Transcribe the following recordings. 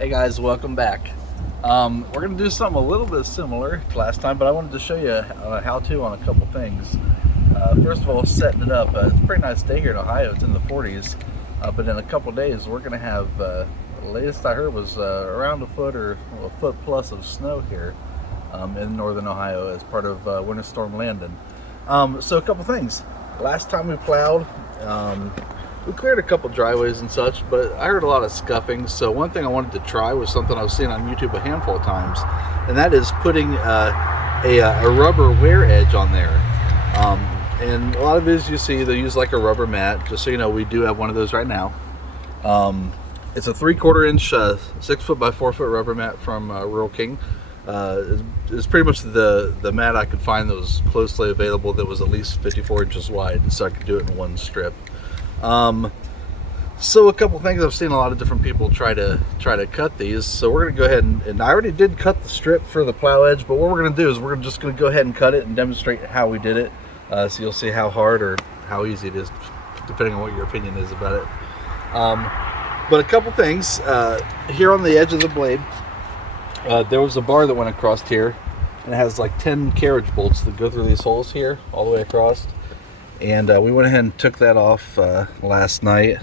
Hey guys, welcome back. We're going to do something a little bit similar to last time, but I wanted to show you a how-to on a couple things. First of all, setting it up. It's a pretty nice day here in Ohio. It's in the 40s, but in a couple days we're going to have, the latest I heard was around a foot or a foot plus of snow here in northern Ohio as part of Winter Storm Landon. So a couple things. Last time we plowed, we cleared a couple driveways and such, but I heard a lot of scuffing. So one thing I wanted to try was something I've seen on YouTube a handful of times, and that is putting a rubber wear edge on there. And a lot of videos you see, they use like a rubber mat. Just so you know, we do have one of those right now. It's a 3/4 inch 6 foot by 4 foot rubber mat from Rural King. It's pretty much the mat I could find that was closely available that was at least 54 inches wide, so I could do it in one strip. So a couple things, I've seen a lot of different people try to cut these, so we're gonna go ahead and I already did cut the strip for the plow edge, but what we're gonna do is we're just gonna go ahead and cut it and demonstrate how we did it, so you'll see how hard or how easy it is depending on what your opinion is about it. But a couple things here on the edge of the blade, there was a bar that went across here, and it has like 10 carriage bolts that go through these holes here all the way across. And we went ahead and took that off last night.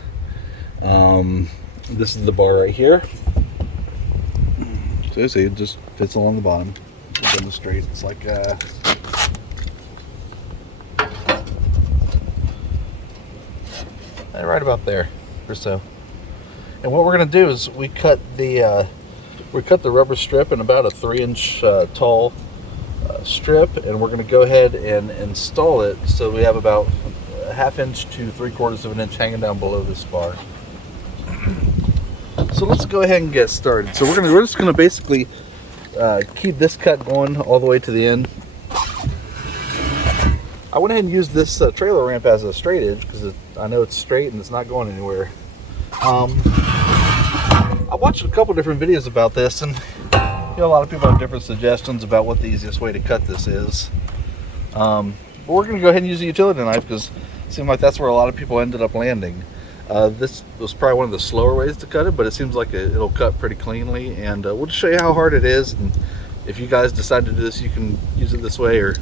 This is the bar right here. So you see, it just fits along the bottom. It's on the straight. It's like right about there or so. And what we're going to do is we cut the rubber strip in about a 3-inch tall strip, and we're going to go ahead and install it so we have about a 1/2 inch to 3/4 of an inch hanging down below this bar. So let's go ahead and get started. So we're just going to basically keep this cut going all the way to the end. I went ahead and used this trailer ramp as a straight edge because I know it's straight and it's not going anywhere. I watched a couple different videos about this, and a lot of people have different suggestions about what the easiest way to cut this is. But we're going to go ahead and use a utility knife because it seemed like that's where a lot of people ended up landing. This was probably one of the slower ways to cut it, but it seems like it'll cut pretty cleanly, and we'll just show you how hard it is. And if you guys decide to do this, you can use it this way or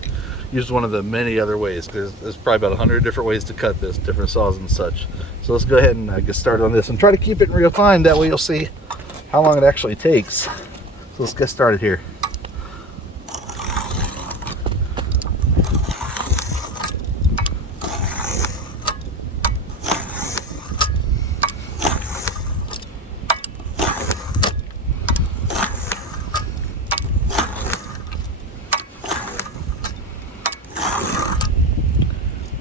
use one of the many other ways, because there's probably about 100 different ways to cut this, different saws and such. So let's go ahead and get started on this and try to keep it in real time. That way you'll see how long it actually takes. So let's get started here.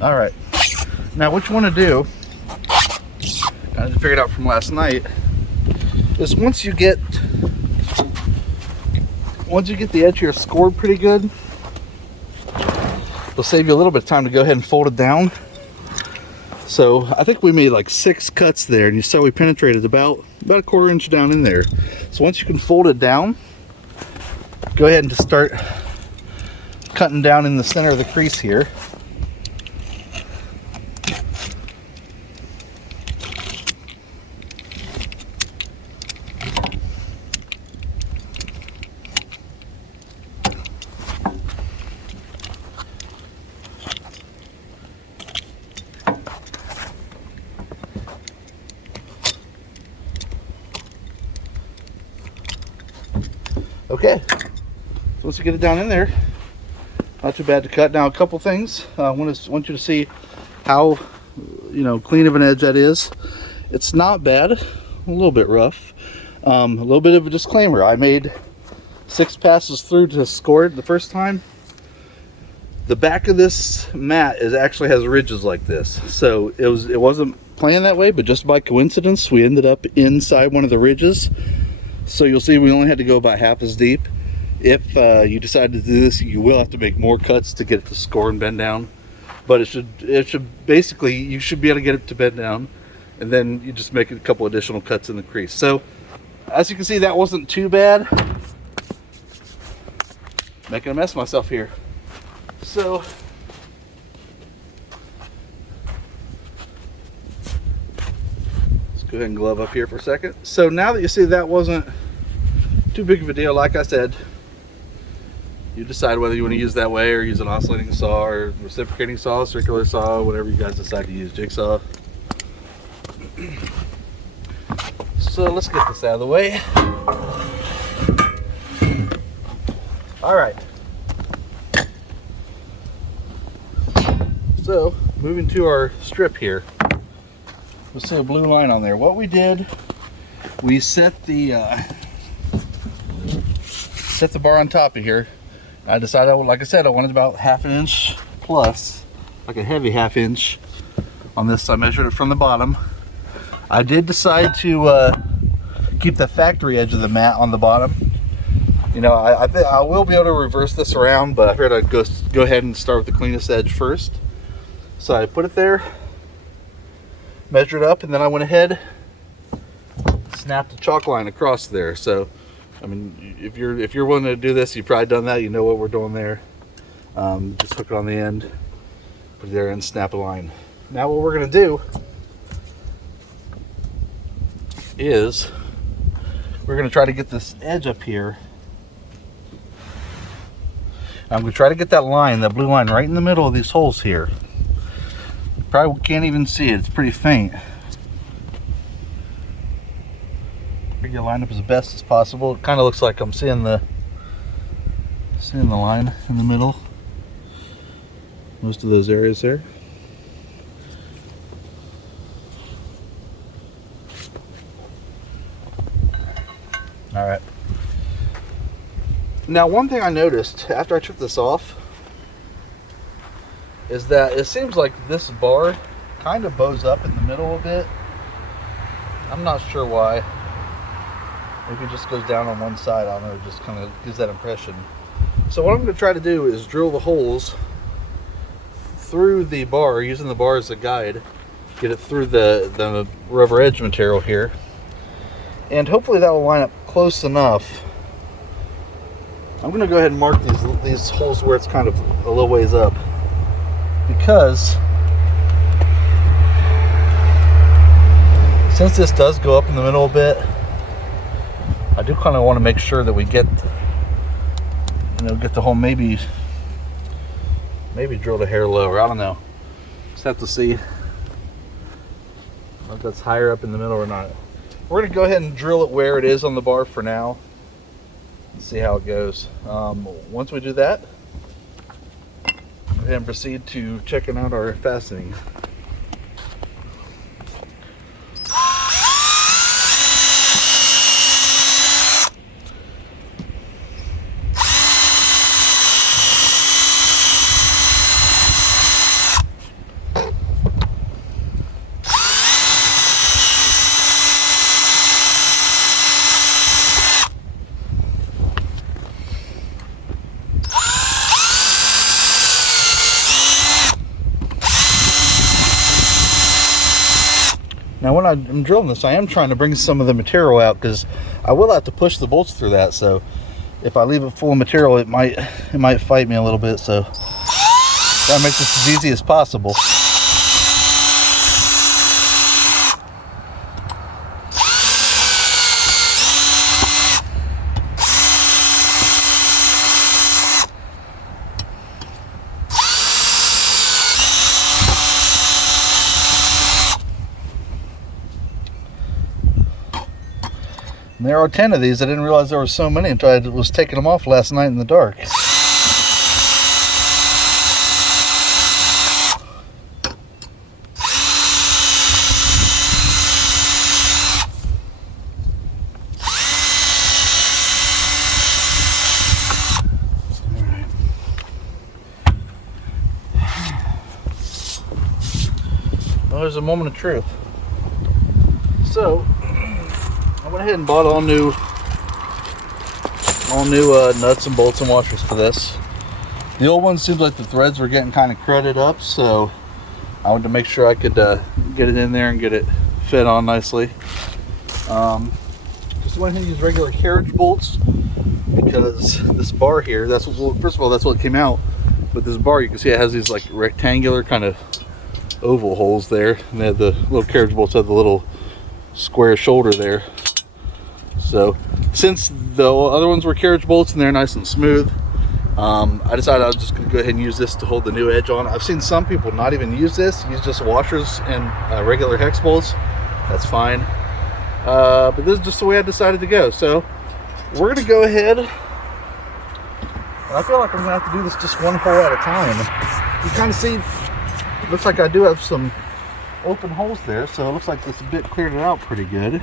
All right, now what you want to do, I figured out from last night, is once you get the edge here scored pretty good, it'll save you a little bit of time to go ahead and fold it down. So I think we made like 6 cuts there, and you saw we penetrated about a 1/4 inch down in there. So once you can fold it down, go ahead and just start cutting down in the center of the crease here. Okay, so once you get it down in there, not too bad to cut. Now a couple things I want you to see how clean of an edge that is. It's not bad, a little bit rough. A little bit of a disclaimer: I made 6 passes through to score it the first time. The back of this mat actually has ridges like this, so it wasn't planned that way, but just by coincidence we ended up inside one of the ridges. So you'll see we only had to go about half as deep. If you decide to do this, you will have to make more cuts to get it to score and bend down. But it should basically, you should be able to get it to bend down, and then you just make a couple additional cuts in the crease. So as you can see, that wasn't too bad. Making a mess of myself here. So Go ahead and glove up here for a second. So now that you see that wasn't too big of a deal, like I said, you decide whether you want to use that way or use an oscillating saw or reciprocating saw, circular saw, whatever you guys decide to use, jigsaw. So let's get this out of the way. All right. So moving to our strip here, we'll see a blue line on there. What we did, we set the bar on top of here. I decided, like I said, I wanted about 1/2 inch plus, like a heavy 1/2 inch on this. I measured it from the bottom. I did decide to keep the factory edge of the mat on the bottom. You know, I think I will be able to reverse this around, but I figured I'd go ahead and start with the cleanest edge first. So I put it there, measured up, and then I went ahead, snapped a chalk line across there. So, I mean, if you're willing to do this, you've probably done that. You know what we're doing there. Just hook it on the end, put it there, and snap a line. Now what we're gonna do is we're gonna try to get this edge up here. I'm gonna try to get that line, that blue line, right in the middle of these holes here. You probably can't even see it, it's pretty faint. Bring your line up as best as possible. It kind of looks like I'm seeing the line in the middle. Most of those areas there. All right. Now, one thing I noticed after I took this off is that it seems like this bar kind of bows up in the middle a bit. I'm not sure why. Maybe it just goes down on one side. I don't know, it just kind of gives that impression. So what I'm going to try to do is drill the holes through the bar, using the bar as a guide, get it through the rubber edge material here, and hopefully that will line up close enough. I'm going to go ahead and mark these holes where it's kind of a little ways up, because since this does go up in the middle a bit, I do kind of want to make sure that we get, get the hole, maybe drilled a hair lower. I don't know. Just have to see if that's higher up in the middle or not. We're going to go ahead and drill it where it is on the bar for now and see how it goes. Once we do that, go ahead and proceed to checking out our fastening. Now when I'm drilling this, I am trying to bring some of the material out, because I will have to push the bolts through that. So if I leave it full of material, it might fight me a little bit. So gotta make this as easy as possible. And there are 10 of these. I didn't realize there were so many until I was taking them off last night in the dark. Well, there's a moment of truth. So I went ahead and bought all new nuts and bolts and washers for this. The old one seems like the threads were getting kind of crudded up, so I wanted to make sure I could get it in there and get it fit on nicely. Just went ahead and used regular carriage bolts, because this bar here, that's what, first of all, that's what came out. But this bar, you can see it has these like rectangular kind of oval holes there, and they have the little carriage bolts have the little square shoulder there. So since the other ones were carriage bolts and they're nice and smooth, I decided I was just going to go ahead and use this to hold the new edge on. I've seen some people not even use this, use just washers and regular hex bolts. That's fine. But this is just the way I decided to go. So we're going to go ahead, and I feel like I'm going to have to do this just one hole at a time. You kind of see, it looks like I do have some open holes there, so it looks like this bit cleared it out pretty good.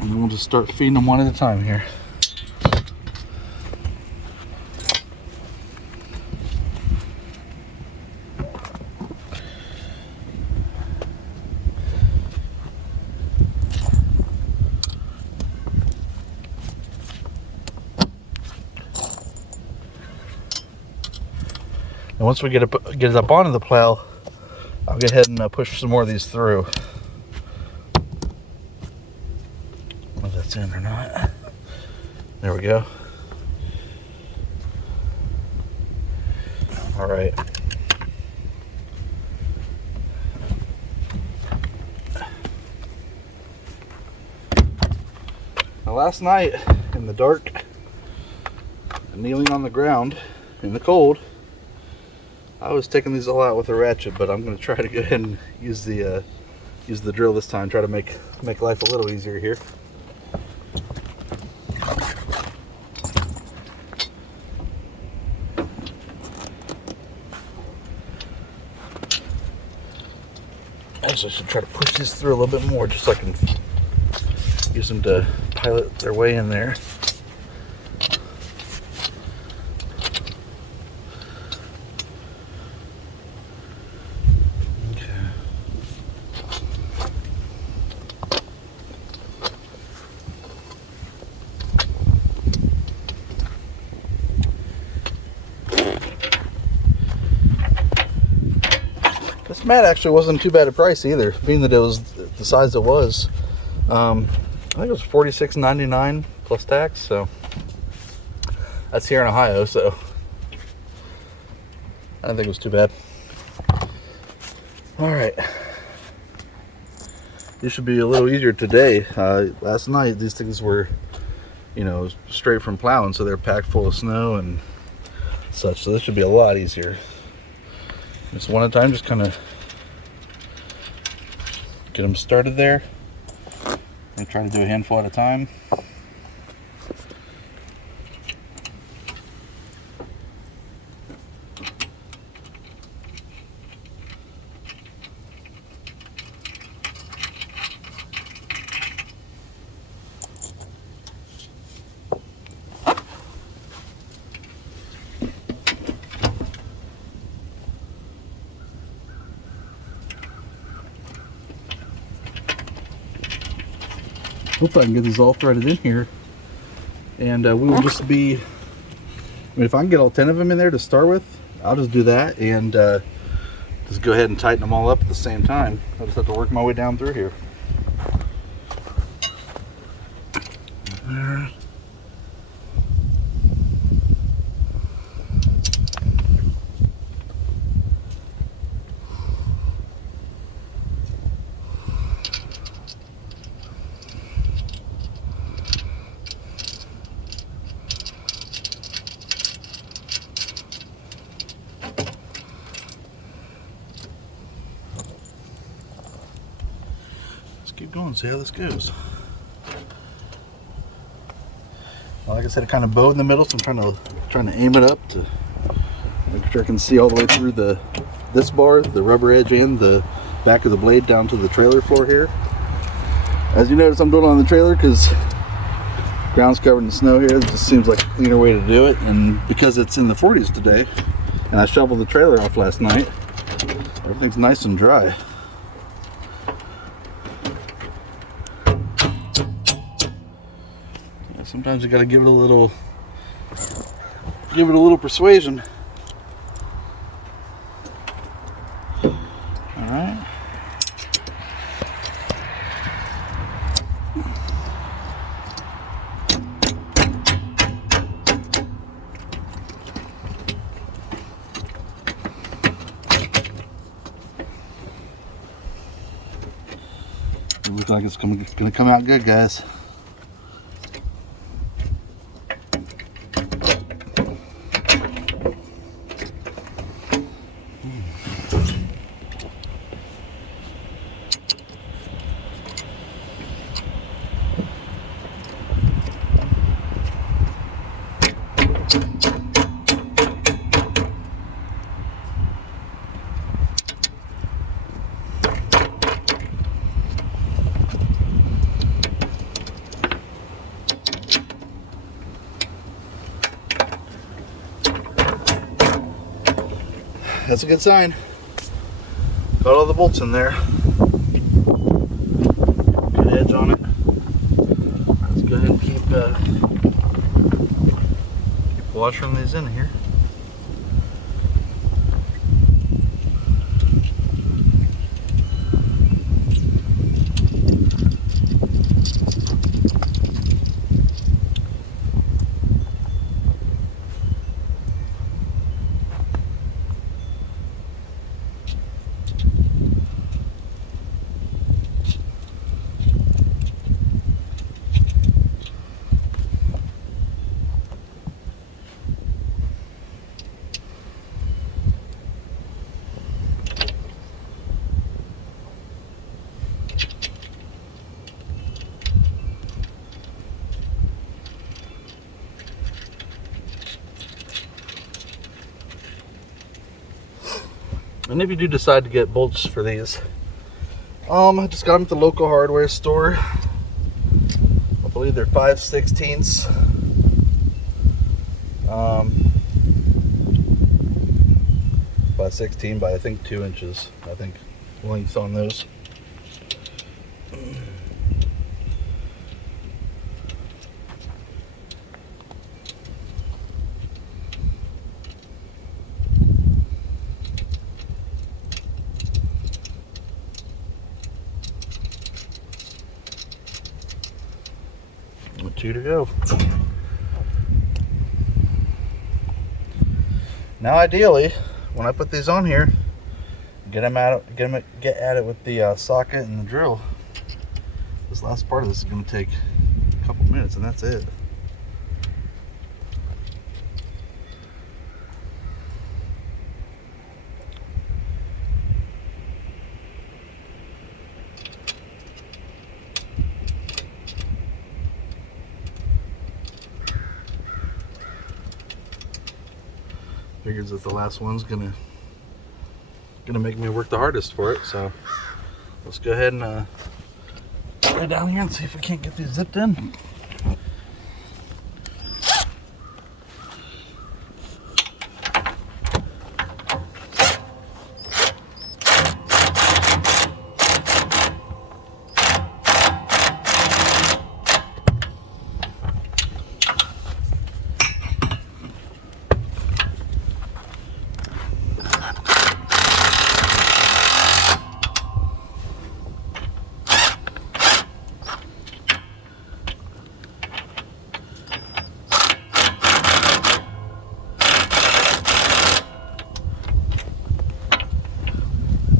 And then we'll just start feeding them one at a time here. And once we get it up onto the plow, I'll go ahead and push some more of these through. Whether that's in or not. There we go. All right. Now last night in the dark, kneeling on the ground in the cold, I was taking these all out with a ratchet, but I'm going to try to go ahead and use the drill this time. Try to make life a little easier here. Actually, I should try to push these through a little bit more, just so I can use them to pilot their way in there. This mat actually wasn't too bad a price either, being that it was the size it was. I think it was $46.99 plus tax, so that's here in Ohio, so I don't think it was too bad. All right, this should be a little easier today. Last night these things were, you know, straight from plowing, so they're packed full of snow and such, so this should be a lot easier. Just one at a time, just kind of get them started there. And try to do a handful at a time. Hopefully I can get these all threaded in here, and we will just be, I mean, if I can get all 10 of them in there to start with, I'll just do that and just go ahead and tighten them all up at the same time. I'll just have to work my way down through here. There. Keep going, see how this goes. Well, like I said, it kind of bowed in the middle, so I'm trying to aim it up to make sure I can see all the way through this bar, the rubber edge, and the back of the blade down to the trailer floor here. As you notice, I'm doing it on the trailer because ground's covered in snow here. It just seems like a cleaner way to do it, and because it's in the 40s today, and I shoveled the trailer off last night, everything's nice and dry. Sometimes you got to give it a little persuasion. All right. Looks like it's gonna come out good, guys. That's a good sign. Got all the bolts in there. Good edge on it. Let's go ahead and keep washing these in here. And if you do decide to get bolts for these, I just got them at the local hardware store. I believe they're 5/16. By 16 by I think 2 inches. I think length on those. Two to go. Now, ideally, when I put these on here, get at it with the socket and the drill. This last part of this is going to take a couple minutes, and that's it. Figures that the last one's gonna make me work the hardest for it, so let's go ahead and go down here and see if we can't get these zipped in.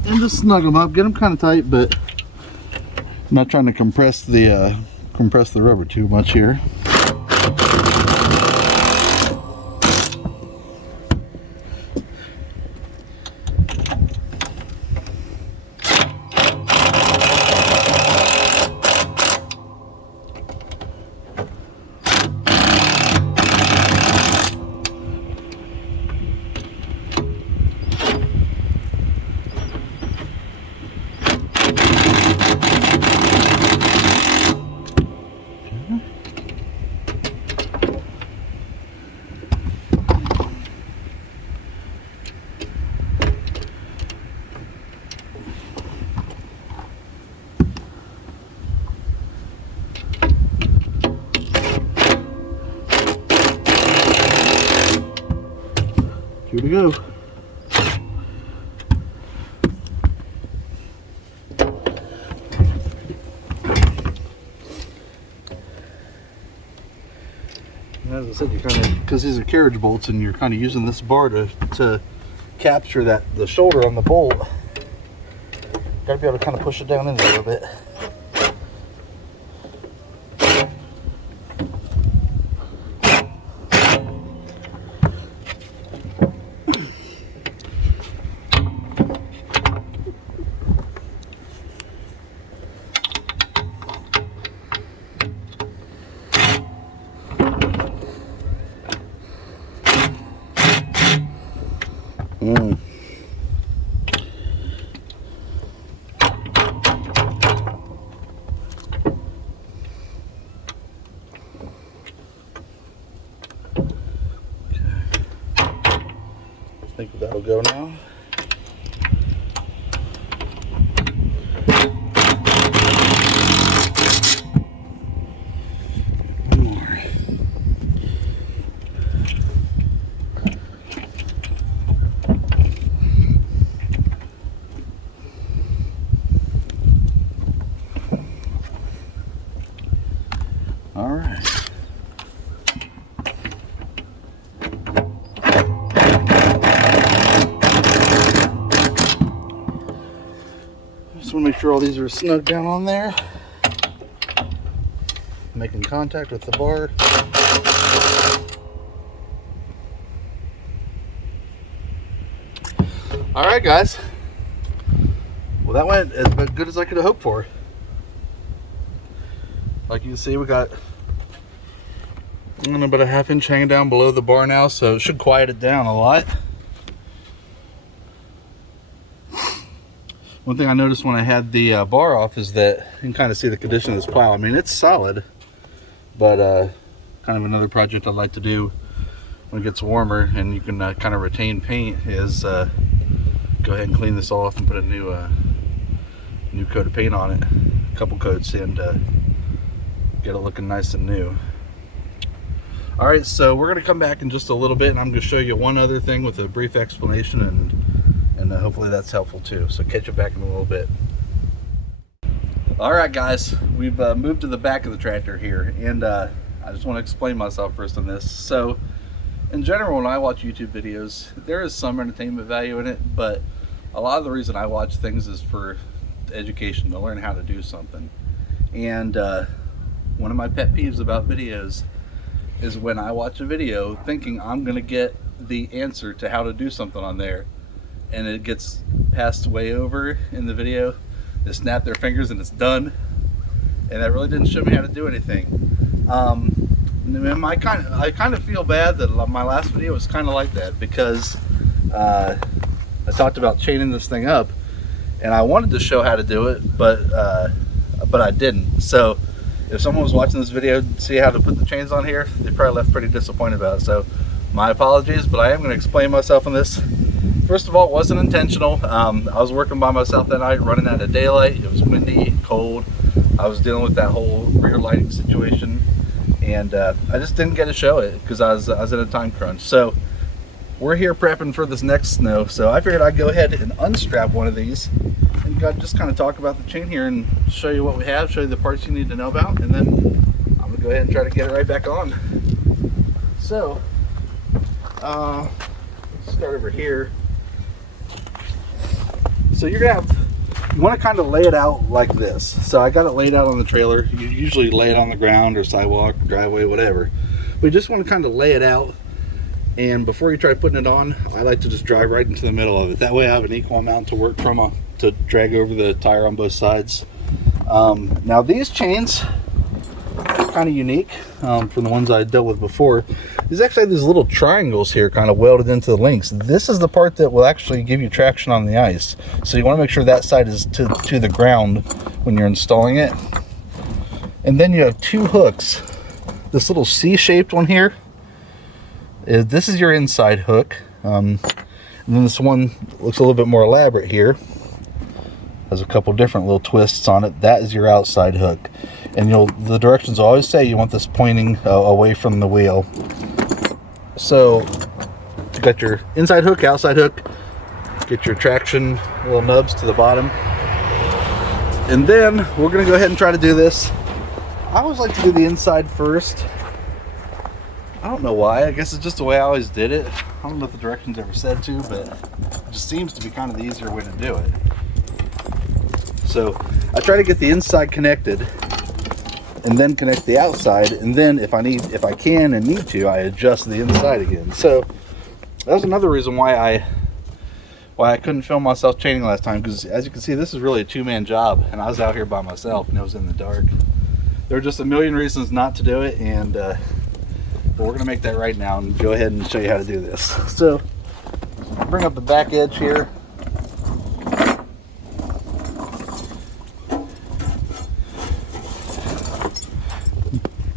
And just snug them up, get them kind of tight, but I'm not trying to compress the rubber too much here. Here we go. As I said, you kind of, because these are carriage bolts, and you're kind of using this bar to capture the shoulder on the bolt. Got to be able to kind of push it down in there a little bit. think that'll go now. One more. All right. Just want to make sure all these are snug down on there. Making contact with the bar. All right, guys. Well, that went as good as I could have hoped for. Like you can see, we got about a ½ inch hanging down below the bar now, so it should quiet it down a lot. One thing I noticed when I had the bar off is that you can kind of see the condition of this plow. I mean, it's solid, but kind of another project I'd like to do when it gets warmer and you can kind of retain paint is go ahead and clean this off and put a new coat of paint on it, a couple coats, and get it looking nice and new. All right, so we're gonna come back in just a little bit and I'm gonna show you one other thing with a brief explanation, and hopefully that's helpful too. So catch you back in a little bit. All right, guys, we've moved to the back of the tractor here, and I just want to explain myself first on this. So in general, when I watch YouTube videos, there is some entertainment value in it, but a lot of the reason I watch things is for education, to learn how to do something. And one of my pet peeves about videos is when I watch a video thinking I'm gonna get the answer to how to do something on there, and it gets passed way over in the video. They snap their fingers and it's done, and that really didn't show me how to do anything. I kind of feel bad that my last video was kind of like that, because I talked about chaining this thing up, and I wanted to show how to do it, but I didn't. So if someone was watching this video to see how to put the chains on here, they probably left pretty disappointed about it. So my apologies, but I am going to explain myself on this. First of all, it wasn't intentional. I was working by myself that night, running out of daylight. It was windy, cold. I was dealing with that whole rear lighting situation, and I just didn't get to show it because I was in a time crunch. So we're here prepping for this next snow, so I figured I'd go ahead and unstrap one of these and just kind of talk about the chain here and show you what we have, show you the parts you need to know about, and then I'm gonna go ahead and try to get it right back on. So let's start over here. So you want to kind of lay it out like this. So I got it laid out on the trailer. You usually lay it on the ground or sidewalk, driveway, whatever. But you just want to kind of lay it out, and before you try putting it on, I like to just drive right into the middle of it. That way I have an equal amount to work from, to drag over the tire on both sides. Now these chains are kind of unique from the ones I dealt with before. There's actually these little triangles here kind of welded into the links. This is the part that will actually give you traction on the ice. So you want to make sure that side is to the ground when you're installing it. And then you have two hooks. This little C-shaped one here, this is your inside hook. And then this one looks a little bit more elaborate here. Has a couple different little twists on it. That is your outside hook. And the directions always say you want this pointing away from the wheel. So you got your inside hook, outside hook, get your traction little nubs to the bottom. And then we're gonna go ahead and try to do this. I always like to do the inside first. I don't know why. I guess it's just the way I always did it. I don't know if the directions ever said to, but it just seems to be kind of the easier way to do it. So I try to get the inside connected and then connect the outside, and then if I can and need to, I adjust the inside again. So that was another reason why I couldn't film myself chaining last time, because as you can see, this is really a two-man job, and I was out here by myself and it was in the dark. There were just a million reasons not to do it, and but we're gonna make that right now and go ahead and show you how to do this. So I'll bring up the back edge here.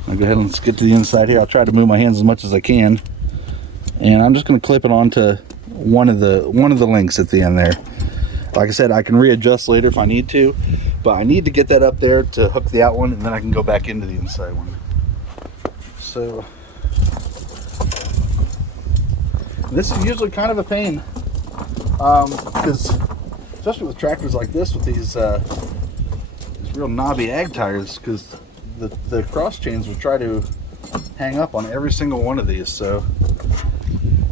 I'll go ahead and let's get to the inside here. I'll try to move my hands as much as I can, and I'm just going to clip it onto one of the links at the end there. Like I said, I can readjust later if I need to, but I need to get that up there to hook the out one, and then I can go back into the inside one. So this is usually kind of a pain, because especially with tractors like this with these real knobby ag tires, because the cross chains will try to hang up on every single one of these. So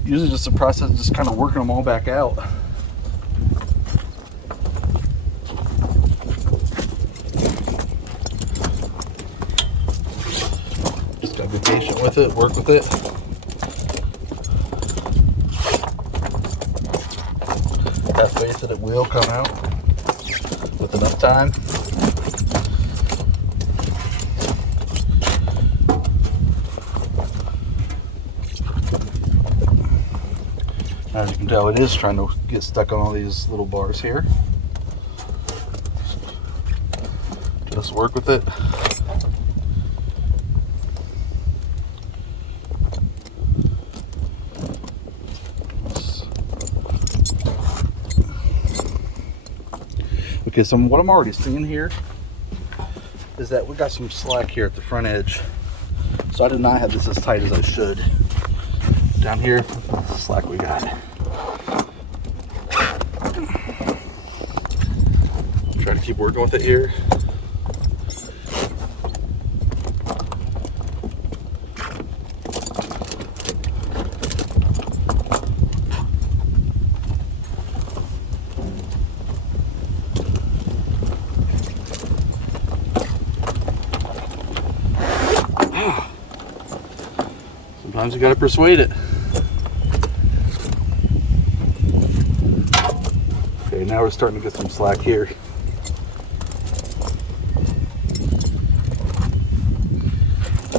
usually just a process of just kind of working them all back out. Just gotta be patient with it, work with it. Have faith that it will come out with enough time. As you can tell, it is trying to get stuck on all these little bars here. Just work with it. Okay, so what I'm already seeing here is that we got some slack here at the front edge. So I did not have this as tight as I should. Down here, the slack we got. Try to keep working with it here. Sometimes you gotta persuade it. Okay, now we're starting to get some slack here.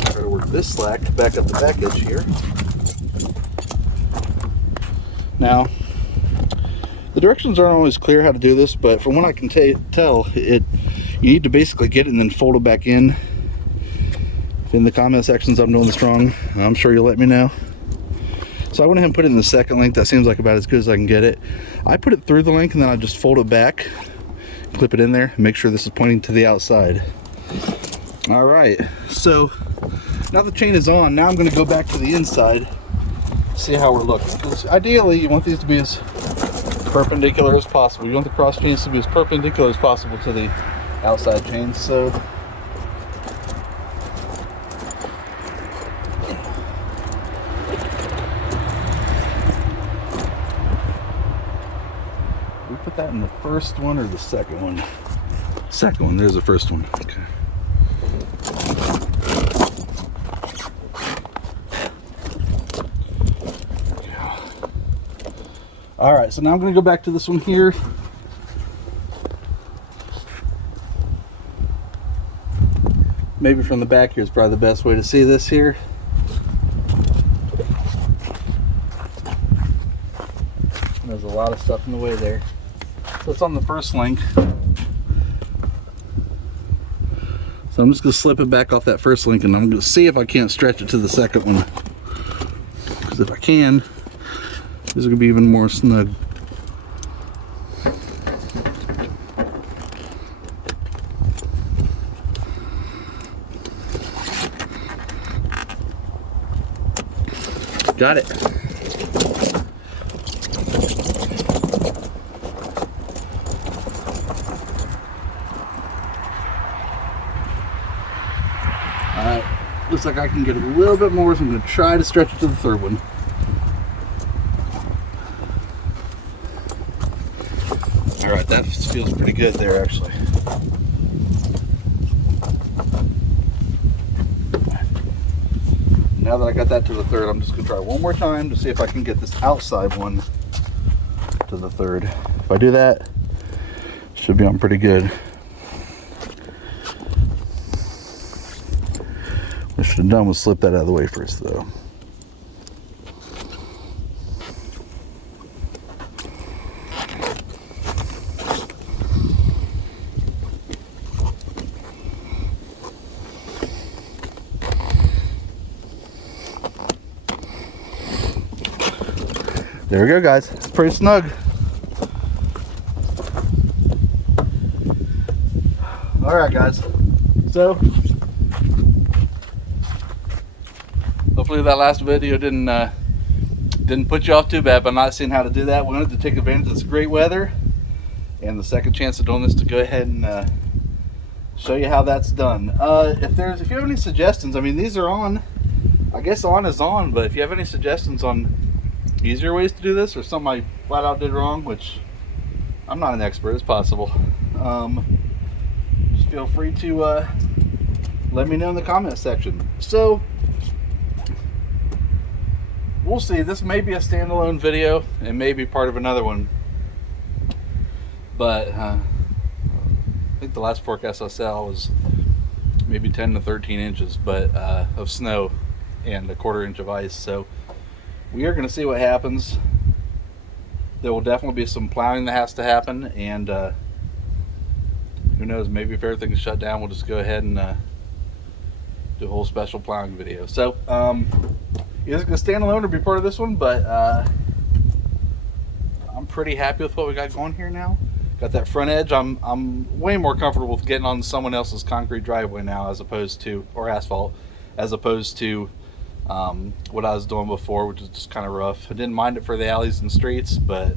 Try to work this slack back up the back edge here. Now, the directions aren't always clear how to do this, but from what I can tell, you need to basically get it and then fold it back in. If in the comment sections I'm doing this wrong, I'm sure you'll let me know. So I went ahead and put it in the second link. That seems like about as good as I can get it. I put it through the link and then I just fold it back, clip it in there, and make sure this is pointing to the outside. All right, so now the chain is on. Now I'm gonna go back to the inside, see how we're looking. Because ideally you want these to be as perpendicular as possible. You want the cross chains to be as perpendicular as possible to the outside chains. So we put that in the first one or the second one? Second one, there's the first one. Okay. All right, so now I'm gonna go back to this one here. Maybe from the back here is probably the best way to see this here. There's a lot of stuff in the way there. So it's on the first link. So I'm just gonna slip it back off that first link and I'm gonna see if I can't stretch it to the second one. Because if I can, this is gonna be even more snug. Got it. Alright, looks like I can get a little bit more, so I'm going to try to stretch it to the third one. Alright, that feels pretty good there actually. Now that I got that to the third, I'm just going to try one more time to see if I can get this outside one to the third. If I do that, should be on pretty good. What I should have done was slip that out of the way first though. There we go, guys. It's pretty snug. All right, guys. So hopefully that last video didn't put you off too bad by not seeing how to do that. We wanted to take advantage of this great weather and the second chance of doing this to go ahead and show you how that's done. If you have any suggestions, I mean, these are on, I guess on is on, but if you have any suggestions on easier ways to do this or something I flat out did wrong, which I'm not an expert, it's possible, just feel free to let me know in the comment section. So we'll see. This may be a standalone video and may be part of another one, but I think the last forecast I saw was maybe 10 to 13 inches of snow and a 1/4 inch of ice. So we are going to see what happens. There will definitely be some plowing that has to happen, and who knows, maybe if everything's shut down, we'll just go ahead and do a whole special plowing video. So either going to stand alone or be part of this one, but I'm pretty happy with what we got going here now. Got that front edge. I'm way more comfortable with getting on someone else's concrete driveway now, as opposed to, or asphalt, as opposed to what I was doing before, which is just kind of rough. I didn't mind it for the alleys and streets, but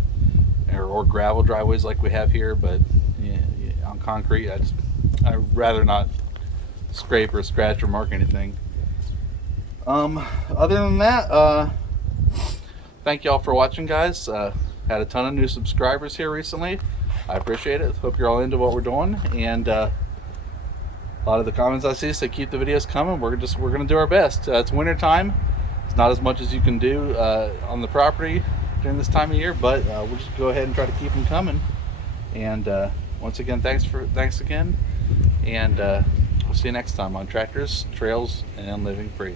or gravel driveways like we have here, but yeah, on concrete, I'd rather not scrape or scratch or mark anything. Other than that, thank y'all for watching, guys. Had a ton of new subscribers here recently. I appreciate it. Hope you're all into what we're doing, and a lot of the comments I see say keep the videos coming. We're gonna do our best. It's winter time. It's not as much as you can do on the property during this time of year, but we'll just go ahead and try to keep them coming. And once again, thanks again, and we'll see you next time on Tractors, Trails, and Living Free.